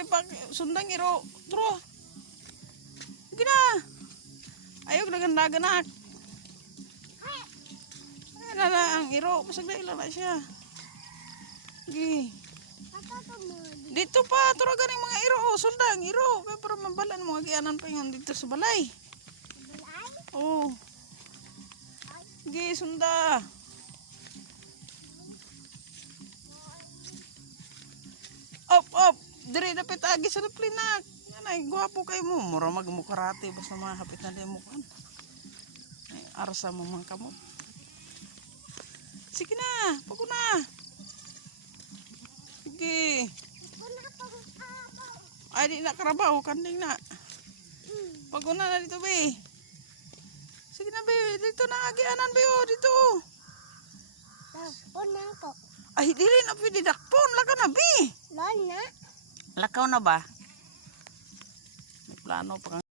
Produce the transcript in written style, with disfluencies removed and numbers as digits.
di pa sundang iro. Tro. Sige na. Ayog nagandagan. Ay na ang iro. Pasagda ilang na siya. Sige. Dito pa. Turagan yung mga iro. Sundang iro. Kaya para mabalan mga gianan pa yung dito sa balay. Oh. Sige, sunda. Op. Diri dapat agi sa naplinak. Ay, guwapo kayo mo. Mura magmukarate. Basta mga hapit na mo kan. Ay, arasa mo mga kamot. Sige na. Pagod na. Sige. Ay, di na karabaw. Kanding na. Pagod na dito, be. Sige na, be. Dito na agianan, be. Oh, dito. Dakpon na po. Ay, dili na pwede dakpon. Laka na, be. Lol na. Lakaw na ba? May plano pa.